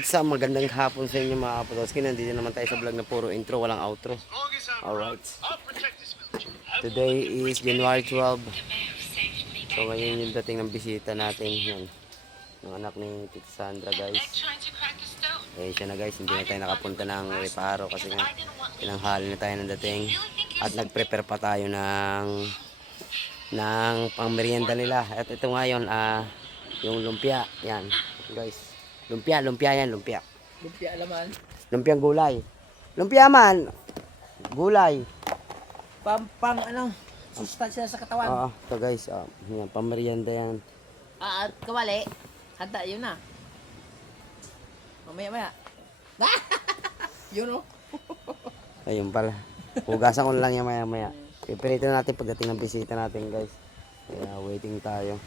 Alright, sa magandang hapon sa inyo mga Kapotoski. Nandito naman tayo sa vlog na puro intro, walang outro. Alright. Today is January 12. So ngayon yung dating ng bisita natin. Yan. Yung anak ni Tita Sandra, guys. Eh siya na, guys, hindi na tayo nakapunta ng reparo kasi nga tinanghali na tayo ng dating. At nagprepare pa tayo ng pangmerienda nila. At ito ngayon, yung lumpia. Yan, guys. Lumpia yan, lumpia. Lumpia laman. Lumpiang gulay. Lumpia man. Gulay. Pang ano, sustansya sa katawan. Oo, ito guys. Yan, pamerienda yan. At kawali, handa yun na. Mamaya. Yun o. Ayun pala. Hugasan ko na lang yan maya. Iprito natin pagdating ng bisita natin, guys. Kaya waiting tayo.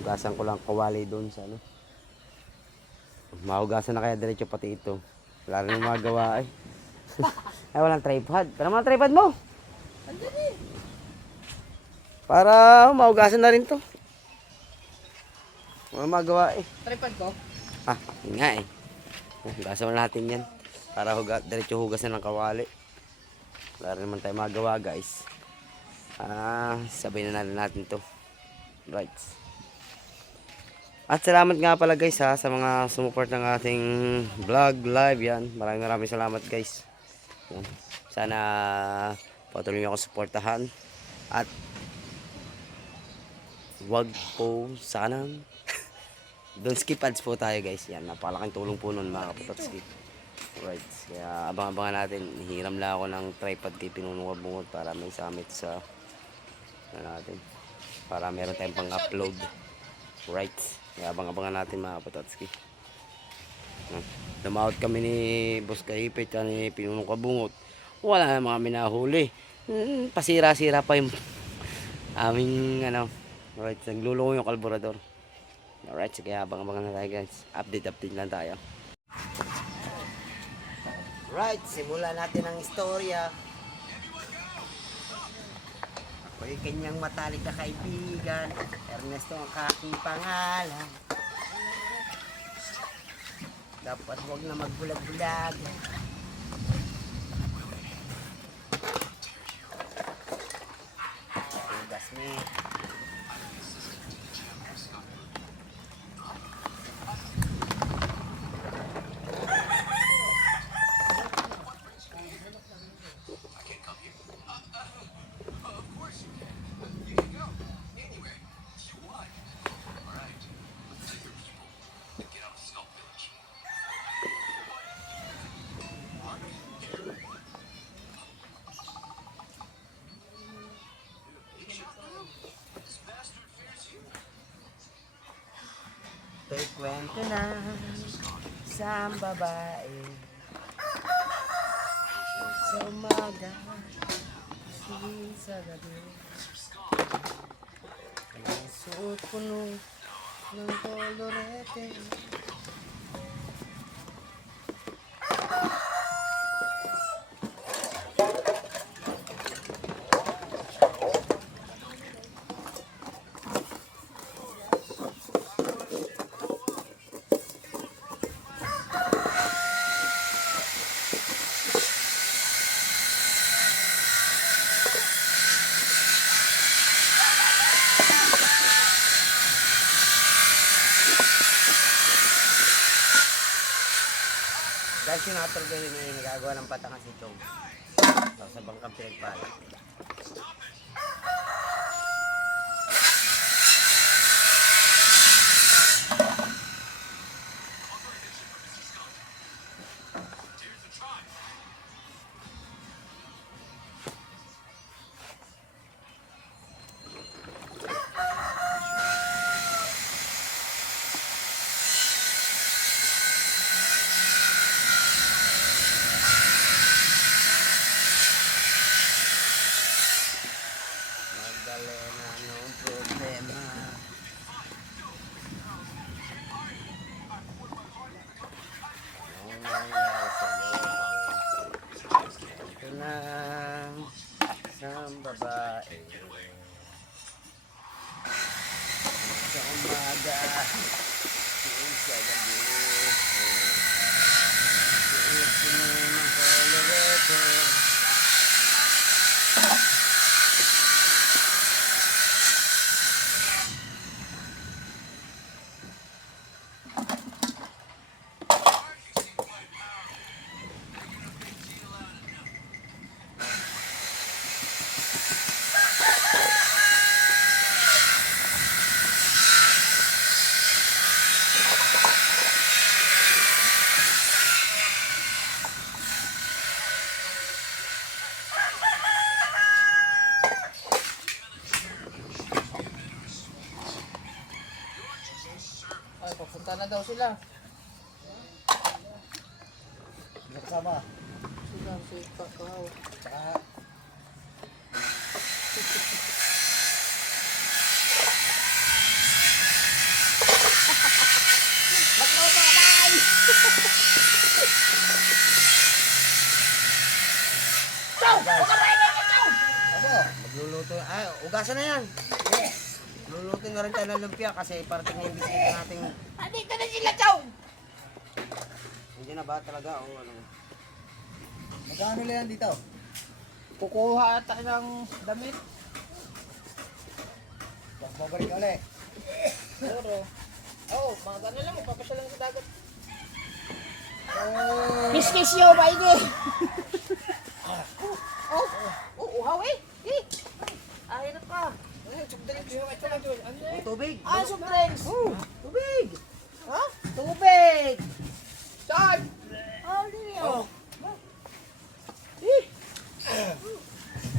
Hugasan ko lang kawali doon sa ano. Mahugasan na kaya diretso pati ito. Wala rin magawa eh. Ay, walang tripod. Para mga tripod mo. Para mahugasan na rin to. Wala magawa eh. Tripod ko. Yun nga eh. Hugasan na natin yan. Para diretso hugasan ng kawali. Wala rin naman tayo magawa, guys. Sabay na natin to. Right. At salamat nga pala, guys, sa mga sumuport ng ating vlog live yan. Maraming salamat, guys. Yan. Sana patuloy niyo ako suportahan. At wag po sanang don't skip ads po tayo, guys. Yan, napakalaking tulong po nun, mga Kapototski. Right. Kaya abang-abangan natin. Hiram lang ako ng tripod kay Pinunong Kabungot para may summit sa natin. Para meron tayong pang-upload. Right. Kaya abang-abangan natin, mga Kapototski. Lumaot kami ni Boss Kaipit at ni Pinunong Kabungot. Wala na mga minahuli. Pasira-sira pa yung aming right, naglulungo yung kalburador. Alright, so kaya abang-abangan na tayo, guys. Update lang tayo. Right, simulan natin ang istorya. Ako'y kanyang matalik na kaibigan. Ernesto ang aking pangalan. Dapat huwag na magbulag-bulag. Hugas ni. Ito'y kwento na isang babae sa umaga, sa gabi. Ang suot puno ng kolorete. Dahil sinatol ganyan na yung nagagawa ng patangas si Chong. Sa bangkang pinagpala. Magdalena ng problema. Ang nangyari sa'yo. Ito na isang babae. Sa umaga, sa gabi. na daw sila. Sino kasama? Sila, si Kakao. Tsaka... Magluto ka lang! Chow! Pagkarayin ka, Chow! Ano? Magluluto. Ay, ugasan na yan. Yes. Magluluto na rin tayo ng lumpia kasi parating na yung bisita nating... Andito na sila, Chow! Hindi na ba talaga o ano? Magkano lang yan dito? Kukuha ata ng damit. Magbabalik ulit. Siguro. Oo, mga gano'n lang. Magpapasya lang sa dagat. Kiss-kiss yo, baigi! Uhaw eh! Ahirap ka! Tubig! Ah, soft drinks! Tubig! Ha? Tubig! Saan? Ah, hindi niyo.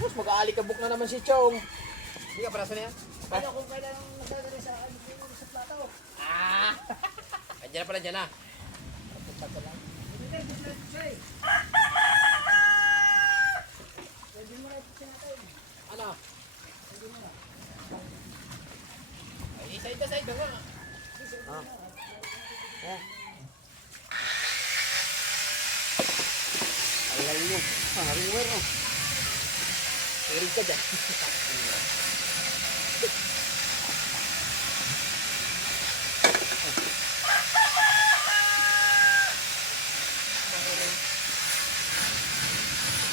Mas mag-aalikabok na naman si Chong. Hindi ka paraso na yan? Ano kung kailan nagdadali sa plato? Ah! Andiyan na pala, dyan na. Pagpagpagpag lang. Ano? Ay, side na side na nga. Ah. Eh. Alay mo. Haring mo rin. Hirig ka dyan.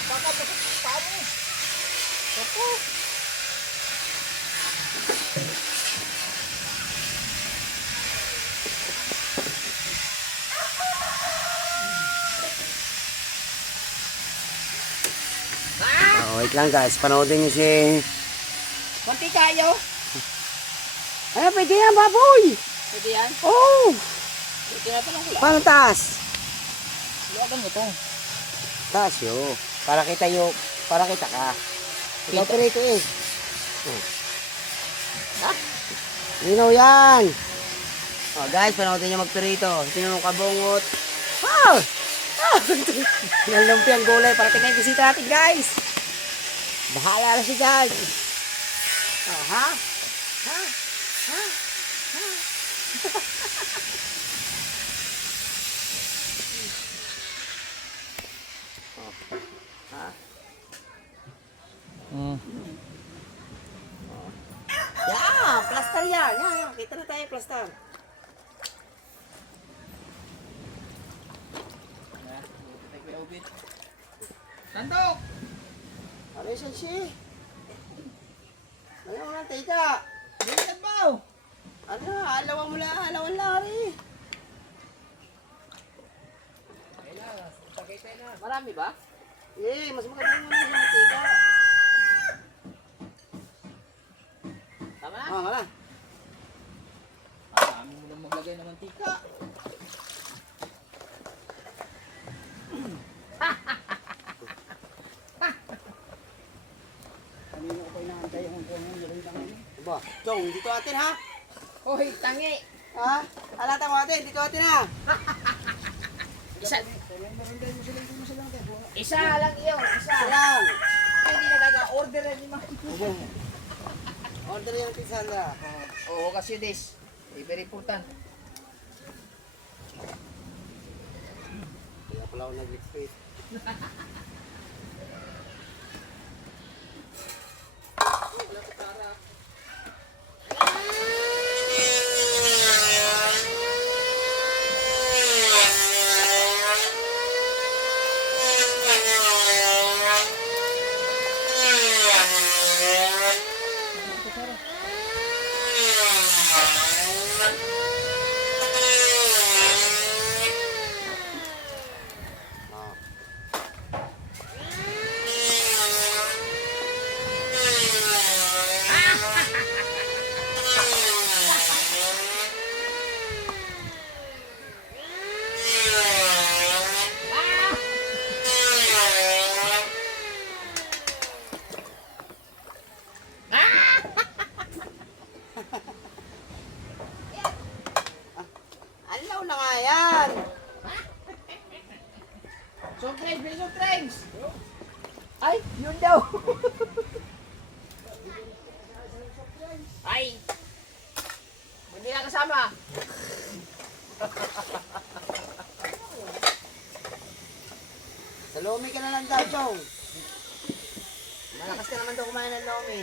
Baka pasok yung paa mo. Opo. Wait lang guys, panoodin nyo si... Kunti kayo. Ay, pwede yan, baboy! Pwede yan? Oh! Tinatanong ko lang. Paano taas? Luwagan mo to. Taas yun. Para kita yun. Para kita ka. Ikaw pirito eh. Ha? Linaw yan! Oh guys, panoodin nyo magpirito. Tinanong kabungot. Ah! Ah! Nalumpiyang gulay para tingnan yung bisita natin guys. Bahala na si dyan. Oh, ha? Ha? Ha? Ha? Oh. Ha? Yeah, plaster yan. Yan. Kita na tayo plaster. Sandok! Ano yung siya? Ano nga, teka? Bilisan mo! Ano, alawan mo lang, alawan lari. Marami ba? Eh, mas maganda mo na sa matika. Tama na? Oo, nga na. Marami mo lang maglagay ng mantika. Kanina ko pa inaantay yung kung yung tangan. Diba? Chong, dito atin ha? Hoy, tangi! Ha? Alata mo atin, dito atin ha? Isa lang iyo, isa. Salang! Hindi na gaga-order na ni Mike. Order yung pizzanda. Oo, kasi this. Very important. Kaya pala ako nag-liquid. Ay, yun daw. Ay. Hindi na kasama. Sa lomi ka na lang daw, Chong. Malakas ka naman daw kumain ng lomi.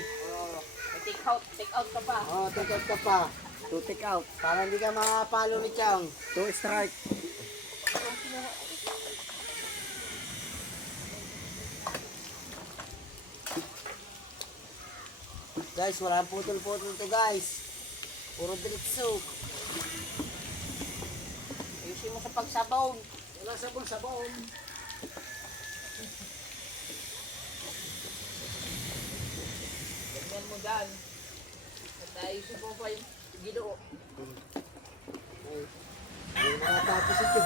Take out ka pa. Oh, take out ka pa. To take out. Para hindi ka makapalo ni Chong. To strike. Guys, walang putol-putol to guys. Puro diretso. Ayusin mo sa pagsabaw. Wala sabon-sabon. Ganyan mo dyan. At ayusin mo pa yung ginoo. Ay, nakatapos ito.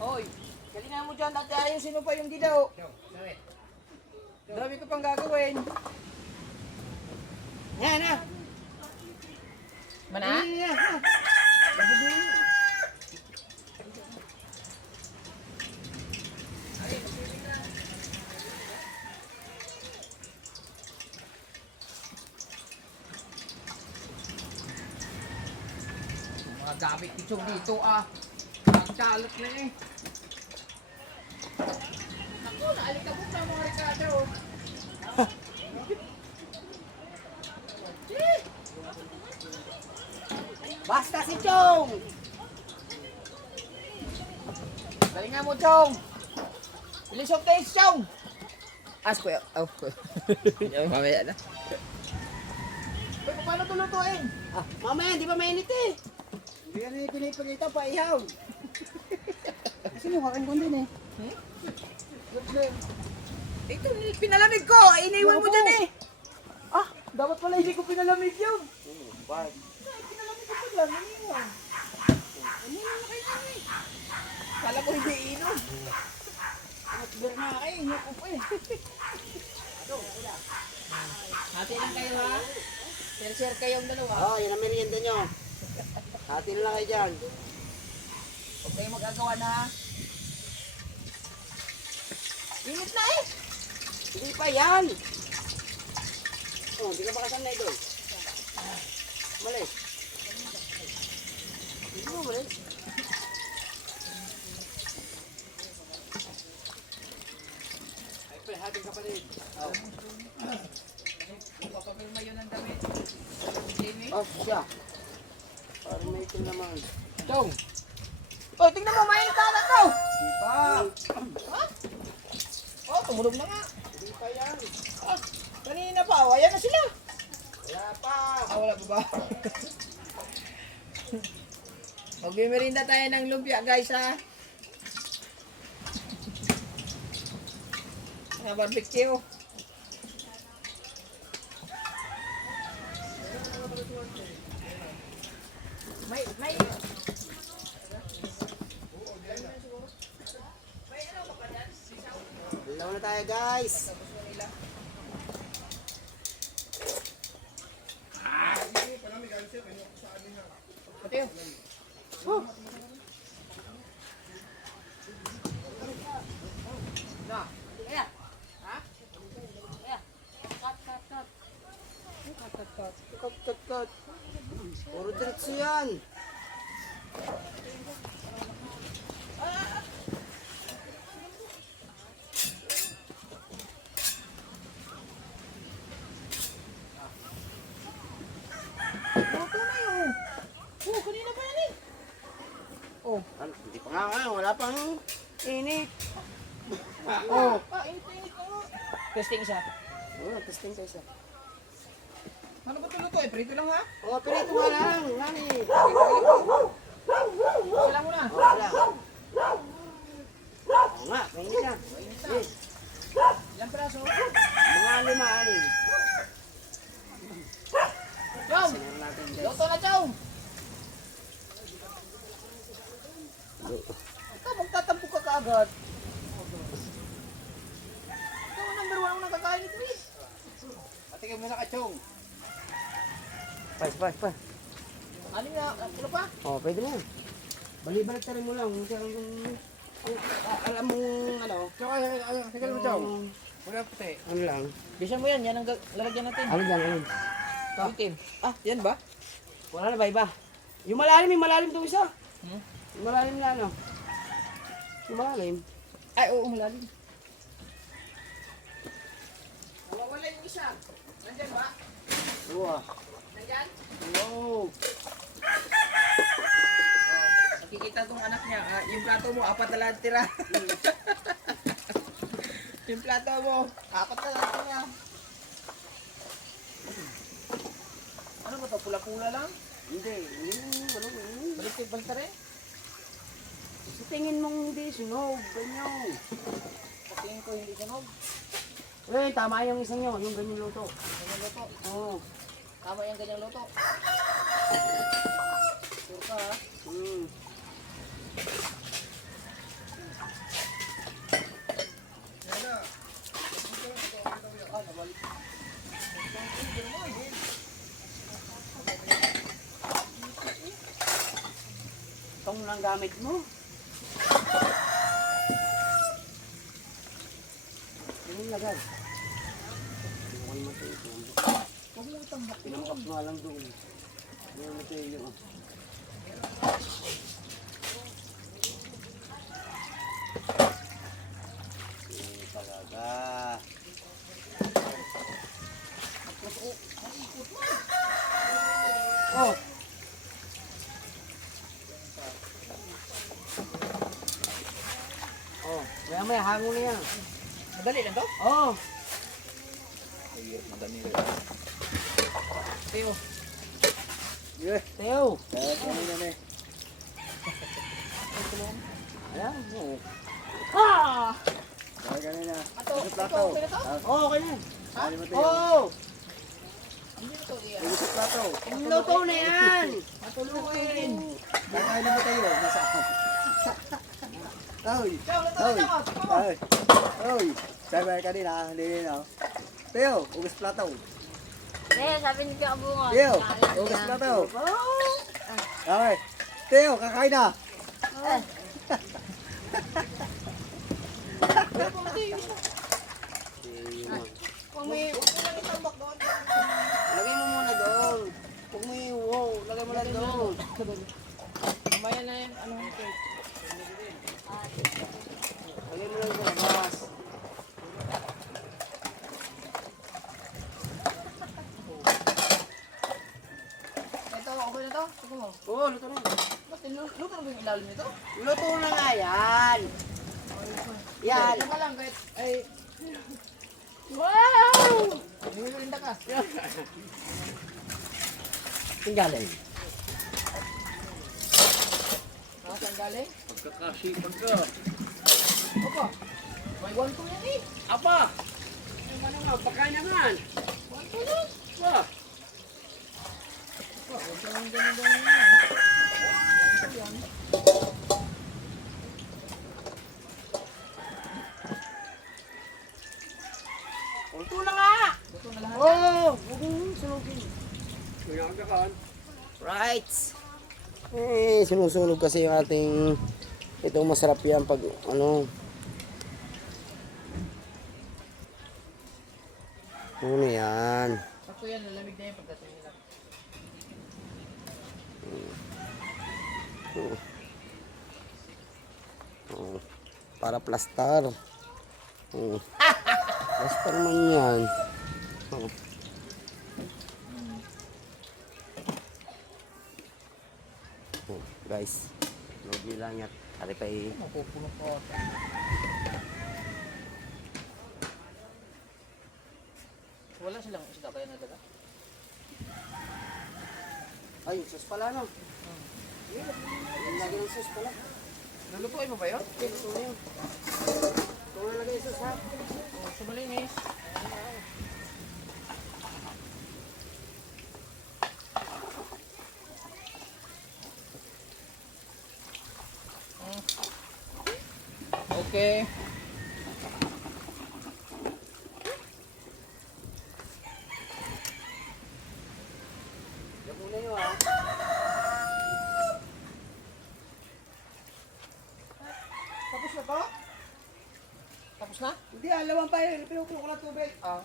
Hoy, galingan mo dyan at ayusin mo pa yung ginoo. Dami ko pang gagawin. Yan na. Mana? Yan. Mga gamit ni Chong dito ah. Ang kalat na eh. Ako, naalikabot na mga Ricardo. Basta si Chong. Galingan mo, Chong. Bilis yung taste, Chong. As ko oh. Mamaya na. Paano ito lutuin? Ah, mamaya, di ba mainit eh? Hindi yan eh, pinipagita pa ihaw. Sino kakin ko din eh? Ito, pinalamig ko. Iniwan mo dyan eh. Ah, dapat pala hindi ko pinalamig yun. Bakit? Pinalamig ko pala, iniwan. Iniwan na kayo eh. Kala ko hindi inom. Beer na kayo, naku pa eh. Hati lang kayo ha. Share kayong dalawa. Oh, yan ang merienda nyo. Hati na lang kayo dyan. Huwag kayong magagawa na ha. Init na eh. Hindi pa yan. Oh, hindi ka ba kasanay doon? Malis. Hindi mo malis. Ay, pre, hating kapatid. Oh. Papapirma yun ang damit. Jamie? Oh, siya. Parang may ito naman. Chong! Oh, tingnan mo, may kalat to! Hindi pa. Ha? Oh, tumulog na nga. Hindi pa yan. Ah, kanina pa. Oh, ayan na sila. Wala pa. Ah, wala pa ba? Magmimerinda tayo ng lumpia, guys, ha? Barbecue. May Dalaw na tayo, guys. Pati yun. Na. Kaya. Ha? Kaya. Cut. Cut. Puro diretso yan. Luto na yun. Oh, kanina pa yan eh. Oh. Ano, hindi pa nga, wala pang init. Oh. Init na nga. Testing isa. Oh, testing tayo isa. Ano ba ito luto eh? Prito lang ha? Oh, pirito nga lang. Nani. Sila muna. Oh, wala. Oo nga, mainit na. Yes. Ilang piraso? Mga lima-anin. Chong! Sinara natin, guys. Luto na, Chong! Ito, magtatampo ka kaagad. Ito, number 1 ako nakakain ito eh. Patikin mo na ka, Chong. Pa. Ano na? Ano pa? Oh, pwede na. Balibalik tayo mo lang. Alam mo, ano. Sige mo, Chong. Wala puti. Ano lang? Bisan mo yan, yan ang lalagyan natin. Ano dyan, ano? Itim. Ah, yan ba? Wala na ba iba? Yung malalim itong isa. Hmm? Yung malalim na ano? Yung malalim. Ay, oo, malalim. Wala yung isa. Nandyan ba? Oo. Nandyan? Wow. Nakikita tong anak niya, yung plato mo, 4 na lang tira. Yung plato mo, 4 na lang tira. Ano ba to? Pula-pula lang? Hindi. Ano ba yun? Balik rin? Sa tingin mong hindi sunog. Ganyan. Sa tingin ko hindi sunog. Eh, tama yung isang yun. Yung ganyan luto. Ganyang luto. Oo. Tama yung ganyang luto. Sure ka ha? Hmm. Ah, nabalik. Itong lang gamit mo. Ano yung lagay? Ano mo ito? Huwag mo itambak. Pinamkap nga lang doon. Ano mo ito yung... Talaga. Oh. Oh, maya hango na yan. Madali lang to? Oh. Madali lang. Teo. Yeah. Teo. Kanina na eh. Ayan. Oh. Ah! Kanina. Ato, okay na to? Oh, okay na. Ano mo ito? Oh. Hindi na to iyan. Yung plato. Luto na yan. Matulungin. Kakain na ba tayo? Nasa ako. Oy! Teo, luto Oy! na to. Oy! Oy! Sabi ba kanina, hindi na. Teo, ugas plato. Eh, sabi ni Tio Abungon. Teo, ugas plato. Okay. Teo, kakain na. Kung may itambak doon. Lagay mo muna doon. Huwag mo wow. Lagay mo lang doon. Mamaya na yan. Ano ito? Lagay mo lang sa labas. Ito, okay na to? Ito mo. Oo, luto na. Ba't luto na ba yung ilalim nito? Luto na nga yan. Yan. Ito ka lang kahit ay Wow! humihulinda ka. Tinggalin. Saan galing? Pagkakasipag ka. Opo. May 1-2 yan eh. Apa! Yung ano nga, baka naman. 1-2 yan. Ba? Huwag ka lang ganun-ganun yan. 1-2 yan. Luto na nga! Luto na lahat. Oo! Huwag mo sunugin. Right. Eh, sinusunog kasi yung ating itong masarap yan pag ano. Ano yan? Sakto yan, lalamig na yan pagdating nila. Oh, para plastar. Oh. Plastar man yan. Oh. Oh, guys, logi lang yan. Ari pa Mapupuno ko. Wala silang isda kaya na daga? ay, sus pala no. Yung lagi ng sus pala. Lulutuin mo ba yun? Okay, gusto mo yun. Ito na lagay sus ha. Oh, sumalinis. Okay. Yan muna yun ha. Tapos na to? Tapos na? Hindi Hindi, alawan pa yun. Pinukulo ko ng tubig. Ah.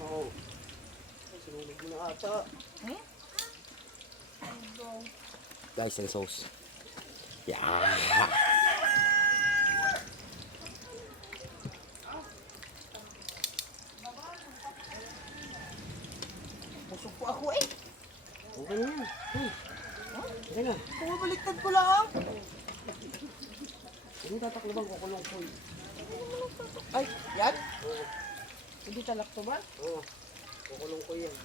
Oo. Sinulog mo na ata. Guys, ang sauce. Yeah. Busog po ako eh. Okay na yan. Okay na. Bumabaliktad ko lang. Hindi tatakloban ko kulong ko. Ay, yan? Hindi talak to ba? Oo. Kukulong ko yan.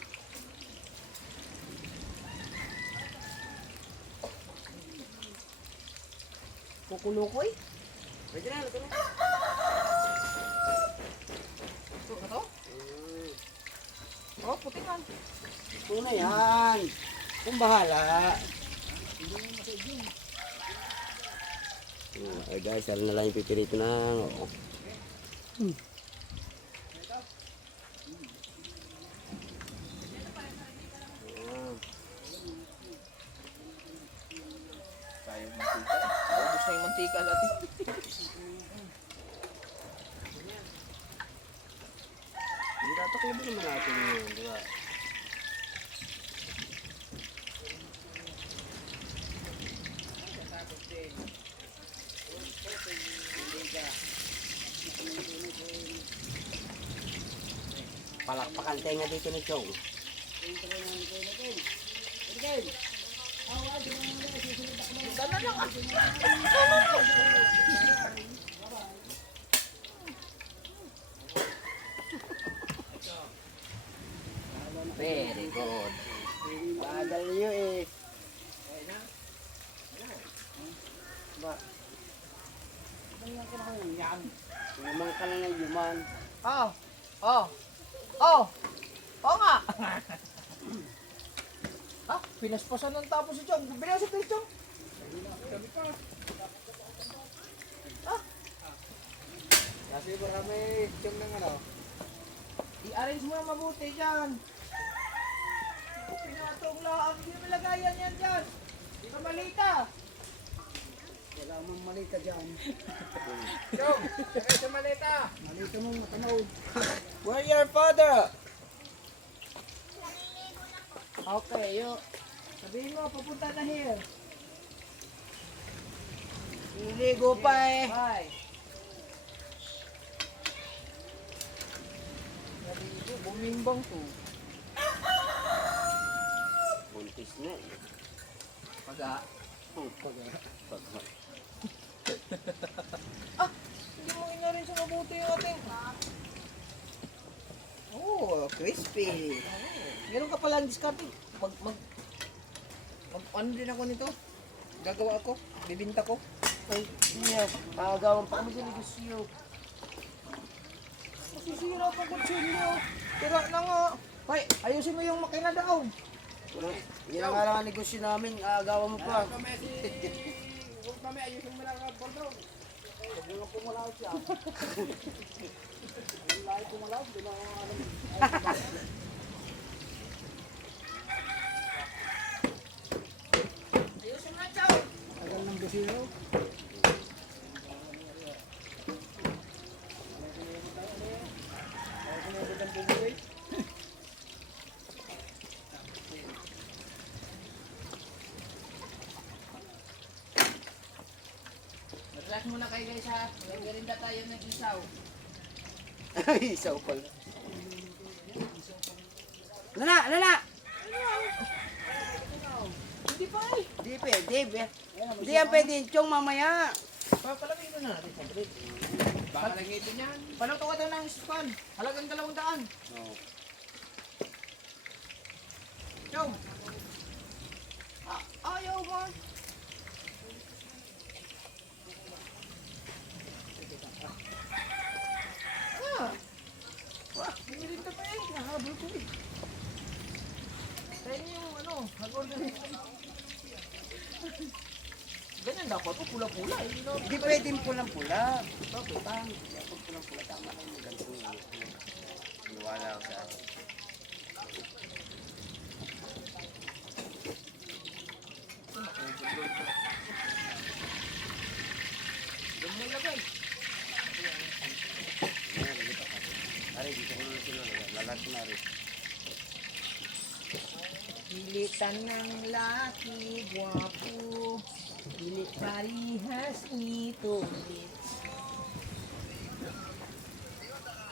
Kukulo ko eh. Pwede na, ito na. Ito ka to? Oh, puti man. Ito na yan. Kung bahala. Ay guys, alam na lang yung pipirito na. Oo. Sayang mantika. Ubus na yung mantika natin. Hindi tatakloban naman natin yun, di ba? Palakpakan tayo nga dito ni Chong. Sana lang ah. Very good. Bagal nyo eh. Ba? Yuman ka na ng yuman. Oh. Oh. Oh. Oo nga. Ah, pinaspasan ng tapos si Chong. Binasip ni Chong. Ah, Kasi marami tiyong ng ano. i-arrange mo na mabuti dyan. Pinatong lang. Hindi mo lagayan yan dyan. Di ka malita. Wala mong malita dyan. Chong, lagay sa malita. Malita mo matanaw. Where your father? Okay, yo. Sabihin mo, papunta na here. Iligo pa eh. Bye. Naligo, bumimbang to. Buntis na eh. Paga. Oh, pag Ah, hindi mo ina-arrange sa mabuti yung ating. Oh, crispy. Meron ka palang discarding. Ano din ako nito? Gagawa ako, bibinta ko. Ay, niya. Agawan pa kami sa negosyo. Masisira pa kutsilyo. Tira na nga. Hoy, ayusin mo yung makina daw. Yan ang nga lang ang negosyo namin. Agawan mo pa. Ayusin mo na, Chong. Relax muna kayo guys ha. May merinda tayo ng isaw. Isaw pala. Lala, lala! Hindi pa eh. Di pwede, be. Hindi yan pwede, Chong, mamaya. Papalamig mo na natin sa break. Baka langitin yan. Paluto ka daw ng span. Halagang 200. Oh. Chong. Ayaw mo. Merinda pa eh. Nahabol ko eh. Tayo niyo yung ano. Nag-order eh. Ganyan dapat po, pula-pula eh. No? Hindi pwedeng pulang-pula. Bakit? Pag pulang-pula, tama lang yung ganito. Iwala ako sa akin. Doon mo ilagay. Ari, dito ko na sila. Lalat na rin. Pilitan ng laki, guwapo. Pilit parihas nito.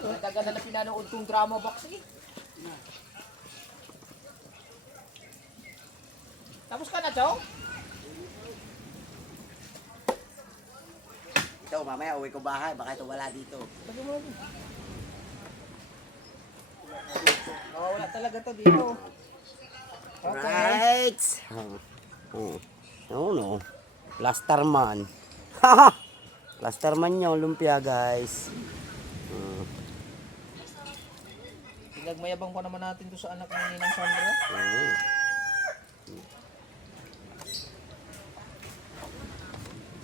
Tagal na pinanood tong drama box eh. Tapos ka na, Chong? Ito, mamaya uwi ko bahay. Baka ito wala dito. Lagyan mo na din. Wala talaga to dito. Okay. Right! Oh no. Plasterman. Plasterman yung lumpia, guys. Pinagmayabang pa naman natin to sa anak ni Ninang Sandra.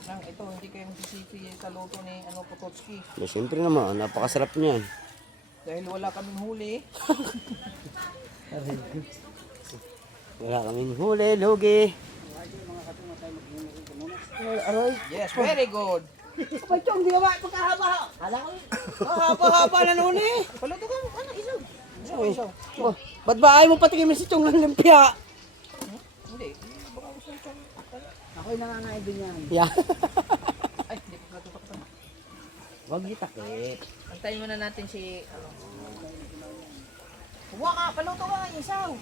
Nang ito, hindi kayo magsisisi sa luto ni Potocki. Siyempre naman, napakasarap niyan. Dahil wala kaming huli. Wala kaming huli, lugi. Yes, very good. Abay, Chong, di ka ba pagkahaba? Hala ko. Haba-haba na noon eh. Paluto ka, ano, isaw. Isaw. Oh, ba't ba ayaw mo patikimin si Chong ng lumpia? Hindi, baka gusto nito. Ako'y nangangaib din yan. Yeah. Ay, hindi pa natutakpan. Huwag itakip. Antayin muna natin si, ano. Huwag ka, paluto ka, isaw.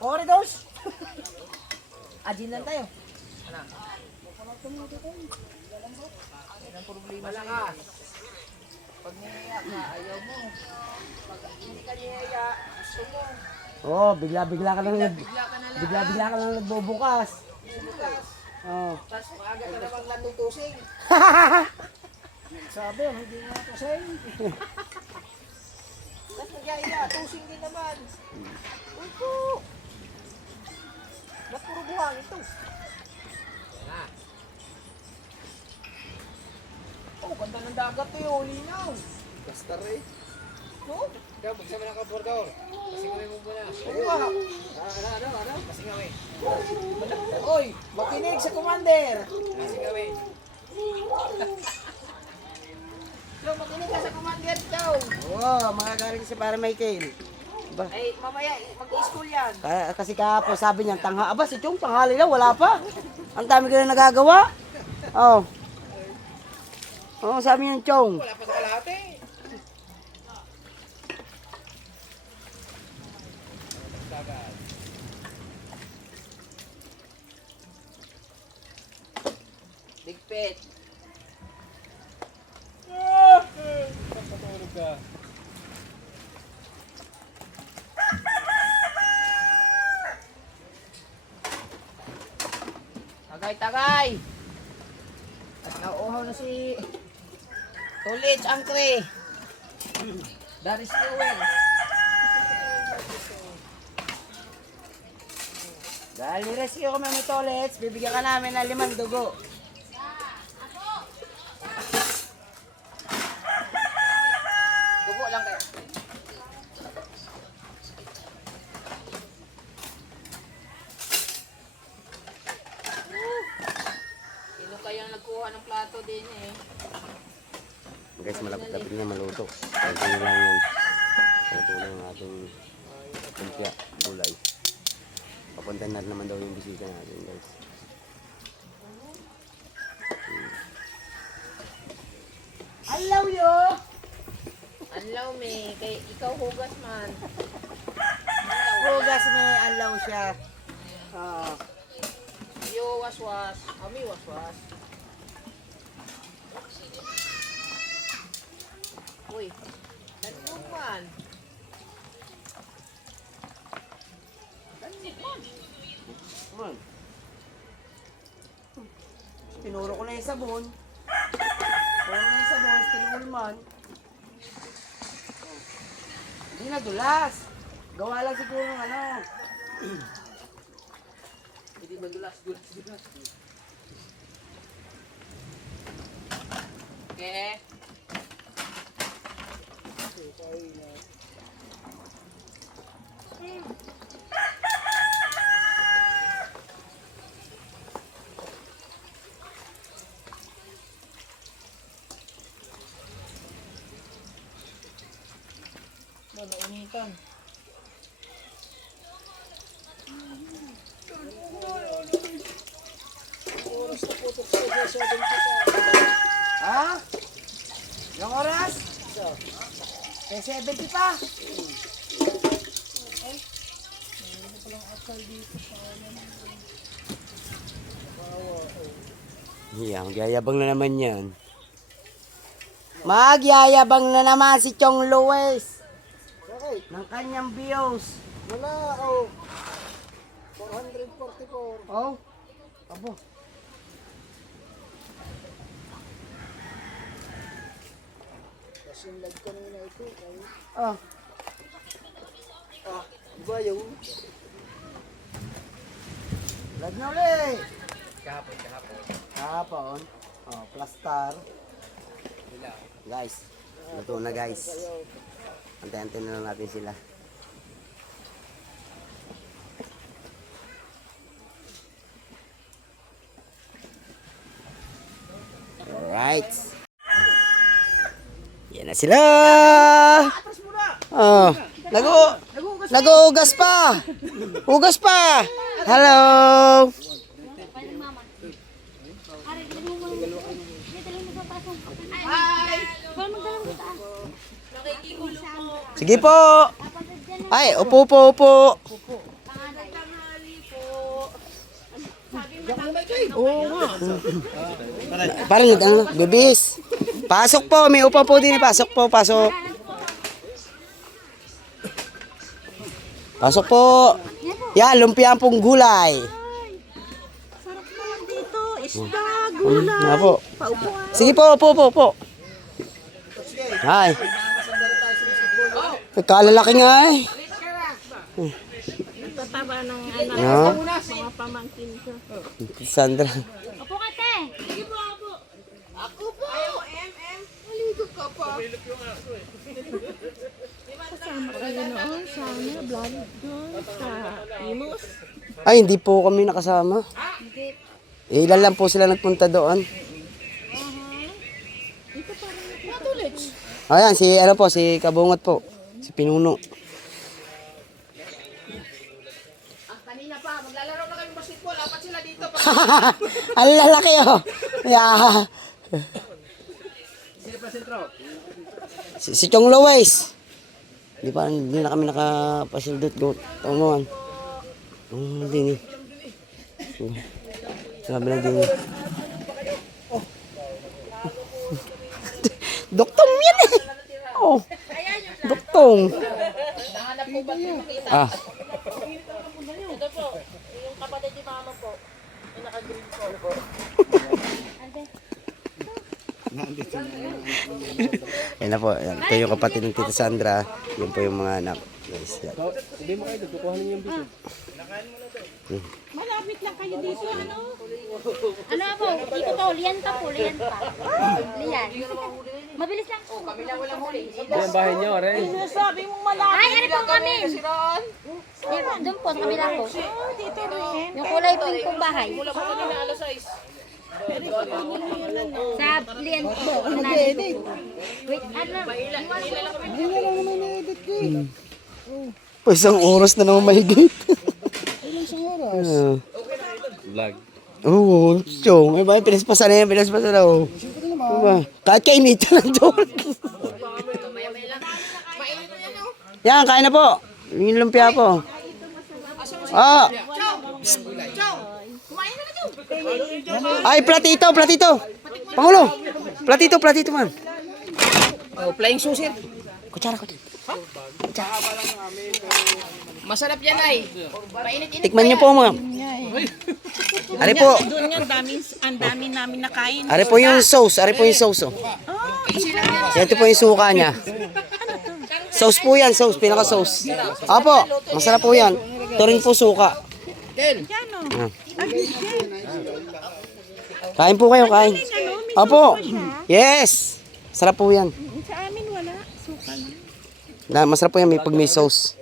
Corridors? Ajin lang tayo. Ano? Yan ang problema sa iyo. Pag niyaya ka, ayaw mo. Pag hindi ka niyaya, gusto mo. Oh, bigla-bigla ka lang Bigla ka na lang. bigla-bigla ka lang nagbubukas. Bukas. Oh. Tapos maaga ka namang natutusing. Sabi, hindi nga ito sa'yo. Tapos nagyaya, tusing din naman. Uy po. Ba't puro buhang ito? Yan. Oh, ganda ng dagat to yun, linaw. Basta rin. No? Ikaw, magsama ng kabordor. Pasingawin mo muna. Oo nga. Ano? Pasingawin. Oy, makinig sa commander. Pasingawin. Joe, makinig ka sa commander, Joe. Oo, mga galing si para Michael. Ay, mamaya, mag-i-school yan. Kasi kahapon sabi niya, aba si Chong, tanghali na, wala pa. Ang dami ko na nagagawa. Oh. Oh, sabi niya, Chong. Wala pa sa kalahati. Big pet. Patulog ka. Tagay. At nauuhaw na si Tulits Angkre. Daris Newell. Dahil ni-rescue kami ng tolets, bibigyan ka namin ng 5 dugo. Dugo lang kayo. Sino kayang nagkuha ng plato din eh? Guys, malapit-lapit na maluto. Ito na lang yan. Ito na yung ating lumpia, gulay. Papunta na rin naman daw yung bisita natin, guys. Alaw yo! Anlaw me, kay ikaw hugas man. Hugas may alaw siya. Ah. Yo waswas, ami waswas. Uy, nandun man. Man. Tinuro ko na yung sabon. Tinuro na yung sabon, tinulman. Hindi na dulas. Gawa lang siguro ng ano. Hindi madulas. Okay. Nainitan. Oras na po ito sa 70 Ha? Yung oras? Kaya 70 pa. Yeah, magyayabang na naman yan. Magyayabang na naman si Chong Luis. Ng kanyang views. Wala, oh. 444. Oh? Abo. Kasing lag kanina ito. Ay, Oh. iba yung Lag na ulit. Kahapon. Kahapon. Oh, plastar. Guys, luto na guys. Antay-antay na lang natin sila. Alright. Yan na sila. Oh, nag-uugas pa. Ugas pa. Hello. Paano mama? Ari, dali mo. Dali mo papasok. Hi! Paano magdalang mo taas? Sige po. Ay, upo po, upo. Parang ano, bibis. Pasok po, may upo po din. Pasok po, pasok. Pasok po. Yan, lumpiang pong gulay. Sarap naman dito. Isda, Nga po. Sige po, upo, upo, upo. Ay. Kalalaki nga eh. Tataba ng No? mga pamangkin ko. Sandra. Opo ka, te. Ako po! Ayaw mo, Maligo ka pa. Kasama kayo noon sa vlog doon sa Imus. Ay, hindi po kami nakasama. Eh, ilan lang po sila nagpunta doon. Ayan, si ano po, si Kabungot po. Si Pinuno. Kanina pa, maglalaro na kami basketball. Apat sila dito. Ang lalaki oh. Yeah. Sino pa sentro? Si Chong Luis. Hindi na kami nakapasildot go. Tamuan. Hindi ni. Sabi na din. Doktong yan eh. Oh. Doktong. Nahanap po ba ito makita? Ah. Ito po, yung kapatid ni mama po. Yung naka-green po. Yan na po. Yan. Ito yung kapatid ng Tita Sandra. Yun po yung mga anak. Guys, yan. sabi mo kayo, kukuha ninyo yung biso. Malapit lang kayo dito, ano? Ano po? Dito po, liyan pa. Liyan. Mabilis lang. Kami lang walang huli. Yan bahay niyo, Ren. Sabi mong malaki. Ay, ano po kami? Doon po, sa kabila po. Dito rin. Yung kulay pink pong bahay. Wala pa kami na alas 6. Sa liyan po. Wait, ano? Hindi na lang naman na-edit ko eh. Pa isang oras na naman mahigit. Ilang isang oras. Vlog. Oo, chong. May ba, pinaspasan na yan, pinaspasan na. Oh. Siyempre naman. Kahit kainitan lang doon. Yan, kain na po. Yung lumpia po. Ah. Ay, platito. Pangulo. Platito man. Oh, flying sushi. Kutsara. Masarap yan ay. Mainit-init. Tikman niyo po mga. Ari po. Doon yan, ang dami namin nakain. Ari po yung sauce. Oh. Yan po yung suka niya. Sauce po yan, pinaka-sauce. Apo, masarap po yan. Ito rin po suka. Ah. Kain po kayo, kain. Apo, yes. Sarap po yan. Sa amin wala. Suka lang. Masarap po yan pag may sauce.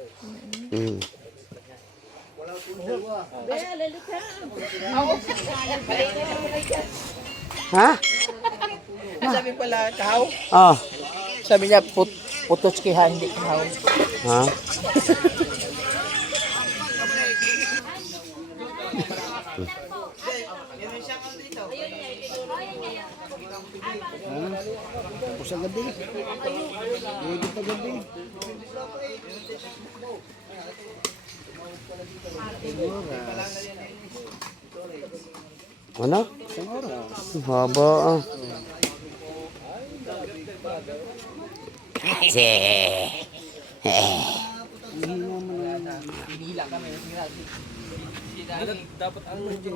Mm. Ha? Sabi pala, kahaw. Ah. Sabi niya, putos kiha, hindi kahaw. Ha? Tapos sa gabi. Edit pa gabi. Ano? Isang oras. Haba ah. Kasi.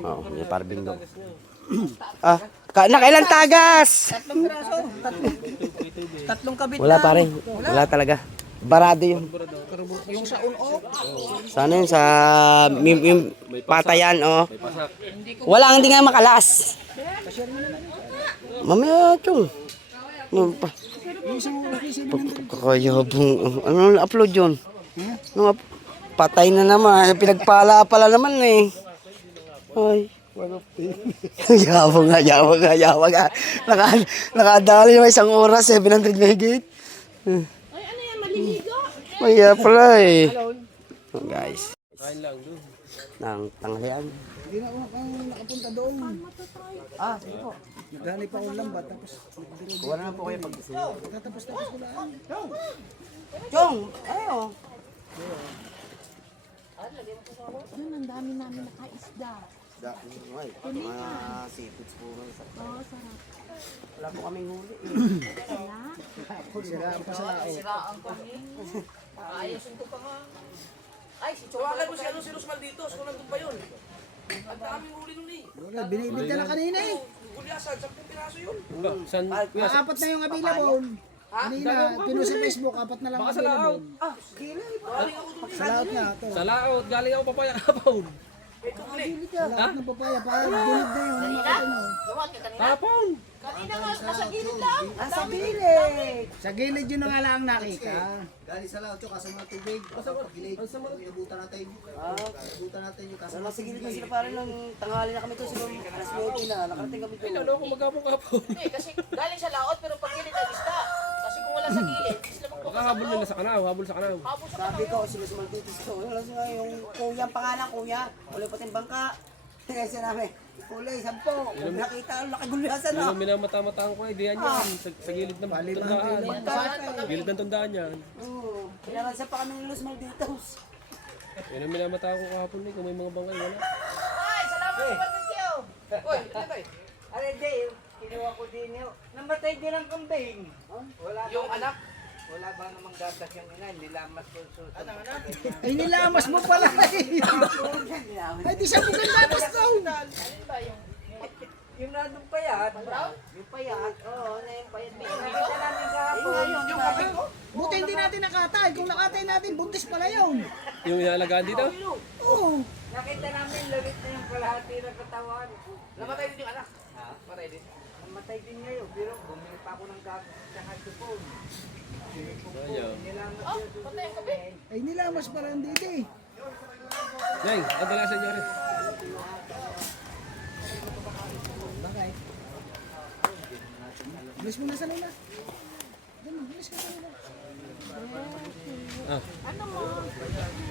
Oh, may parbing daw. Ah, nakailan tagas? Tatlong kabit Wala pare. Wala talaga. Barado yun. yung sa unok. Sana yun sa yung patayan, oh. Wala, hindi nga makalas. Mamaya, chong. Kakayabong. Ano upload yun? Patay na naman. Pinagpala-pala naman eh. Ay. Yabang nga. Nakadali naman isang oras, 700 na higit. Ay, ano yan, maliligo? Maya pala eh. Oh, guys. Nang tanghalian. Hindi na ako nakapunta doon. Ah, sige po. Naghanay pa akong lambat. Tapos Kuha na po kayo pag gusto nyo. tatapos ko lang. Chong! Ayo! Yun, ang dami namin nakaisda. Mga seafoods po. Oo, sarap. Wala po kaming huli eh. Siraan pa sa lao. Ayusin ko pa nga. Ay, si Chuwakan mo si Rosmal dito. So, nandun pa yun. Ang daming huli nun eh. Wala, binibig ka na kanina eh. Huliasan, 10 piraso yun. Apat na yung available. Kanina, pinost sa Facebook, apat na lang available. Sa laot nga ito. Sa laot, galing ako papaya kapon. Sa laot ng papaya, parang gilid na yun. Ang makita nyo. Kapon! Kanina nga, nasa gilid lang. Sa gilid! Sa gilid yun nga lang nakita. Galing sa laot yung kasama ng tubig. Pagkilig. Inabutan natin. Inabutan natin yung kasama. Nasa gilid na sila parang ng tanghali na kami to. Siguro alas 9 na. Nakarating kami to. Ay, lalo ako magkapong kapon. Hindi, kasi galing sa laot, pero pag gilid ang isda. Kasi kung wala sa gilid, isla Makahabol nila sa kanaw, habol sa kanaw. Sabi ko, sila sumaltitis ko. Wala nga yung kuya ang pangalan, kuya. Wala pa tayong bangka. Kasi namin, kulay, 10. Nakita, nakagulyasan na. Yung minamata-mataan ko, diyan yan. Sa gilid ng tundaan. Gilid ng tundaan yan. Oo. Kailangan pa kami ng Los Malditos. Yan ang minamata ko kahapon eh, kung may mga bangkay, wala. Ay, salamat sa barbecue. Uy, Lagay. Ano din, kinuha ko din yun. Namatay din ang kambing. Yung anak. Wala ba namang gatas yung ina? Nilamas ko sa Ay, nilamas mo pala eh. Ay, di siya magandabas doon. Yung nandun payat. Yung payat. Oo, na yung payat. Nakita namin kahapon. Yung kapit ko? Buti hindi natin nakatay. Kung nakatay natin, buntis pala yun. Yung inalagaan dito? Oo. Nakita namin, lawit na yung kalahati ng katawan. Namatay din yung anak. Ha? Patay din. Namatay din ngayon, pero bumili pa ako ng gago sa hardphone. Ay, nilamas pa lang dito eh. Neng, ang dalasan niyo rin. Bakit? Bilis mo na sa lula. Diyan mo, bilis ka sa lula. Ah, Ano mo?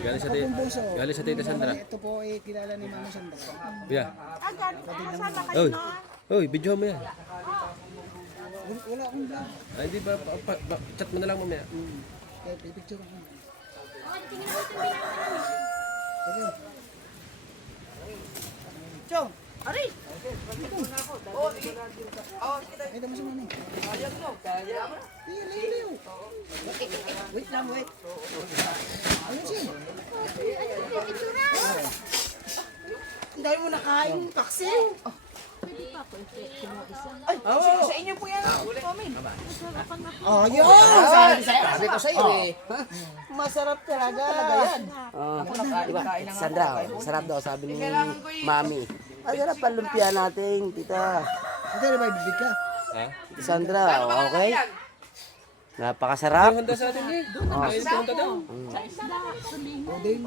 galing sa Ako pong bunso. galing sa Tita Sandra. Ito po ay kilala ni Mama Sandra. Kuya. Agad, kasama kayo Oy. noon. Oy, video mo yan. Wala akong vlog. Ay, di ba, chat mo na lang mamaya. Kaya pipicture ko. Okay, tingnan mo ito bilang. Sige. Chong! Aray! Oo, sige. Oo, sige tayo. Ay, dama si Mami. Ayos mo. Kaya mo na. Liyo, liyo, liyo. Wait lang, wait. Ayun siya. Ang dami mo nakain, paksiw. Pwede pa po ito mo isa. Ay, sa inyo po yan. Comment. Masarapan na po. Oh, yun! Sabi ko sa'yo eh. Masarap talaga. Talaga yan. Diba? Sandra, sarap daw sabi ni Mami. Ang sarap ang lumpia natin, tita. Hindi na ba ibibig ka? Ha? Tita Sandra, okay? Napakasarap. Handa sa atin eh. Ay, punta daw. Sa isda, sa lingo. Puding.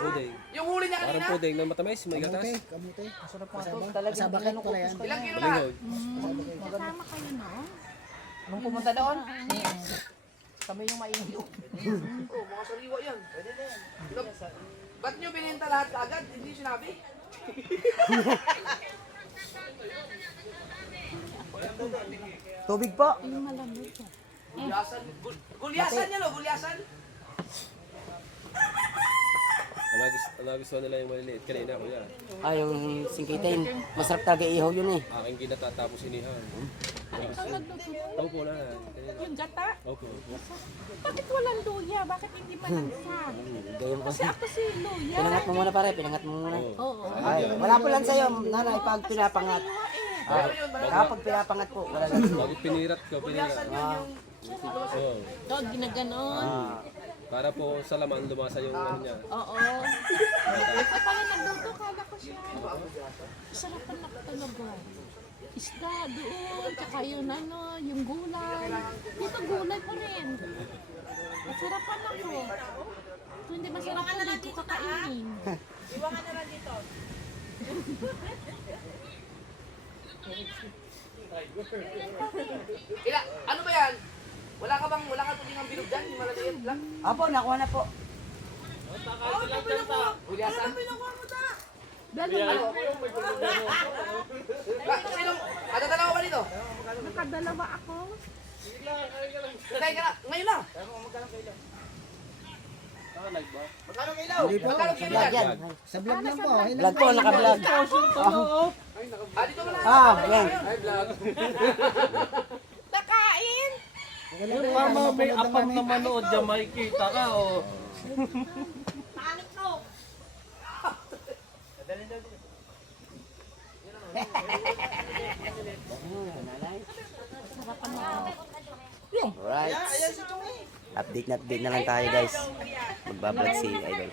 Pudeng. Yung huli niya Parang kanina. pudeng na matamis, may gatas. Kamote. Kamote. Masarap pa. Kasaba ka pala yan. Ilang kilo lahat? Malingog. Kasama kayo noon. Nung pumunta doon? Kami yung mainit. Oo, mga sariwa yan. Pwede na yan. Ba't nyo binenta lahat agad? Hindi sinabi. Tubig po. Yung malamig siya. Gulyasan. Gulyasan yan o, gulyasan. Ano gusto nila yung maliliit kanina, kuya? Yung singkitin. Masarap talaga ihaw yun eh. Aking kinatatapos inihan. Ikaw nagluto. Opo na. Kanina. Yung gata? Opo. Bakit walang luya? Bakit hindi malansa? Gayon ko. Kasi ako si luya. Pinangat mo muna pare, pinangat mo muna. Oo. Ay, wala po lang sa'yo, nanay, pag pinapangat. Kapag pinapangat po, wala lang. Bago pinirat ko, pinirat. Oo. Ito, ginaganon. Para po sa laman lumasa yung ano niya. Oo. Ito pala nagluto, kala ko siya. Sarapan na talaga. Isda doon, tsaka yun ano, yung gulay. Dito gulay pa rin. Masarapan ako. Kung hindi masarap ko, dito kakainin. Ano ba yan? Wala ka tuloy ng bilog dyan? Yung malaliit lang? Apo, nakuha na po. Gulyasan? Dalawa, Sino? Dalawa ka dito? nakadalawa ako. Kaya ka na. Ngayon na. Magkano kilaw? Hindi po. Magkano Sa kilo vlog yan? yan. Sa vlog lang po. Ilan Vlog po, naka-vlog. Dito mo na. Yan. Nakain! Mama, may apat na manood dyan, makikita ka o. Alright. Update na lang tayo guys. Magbablog si Idol.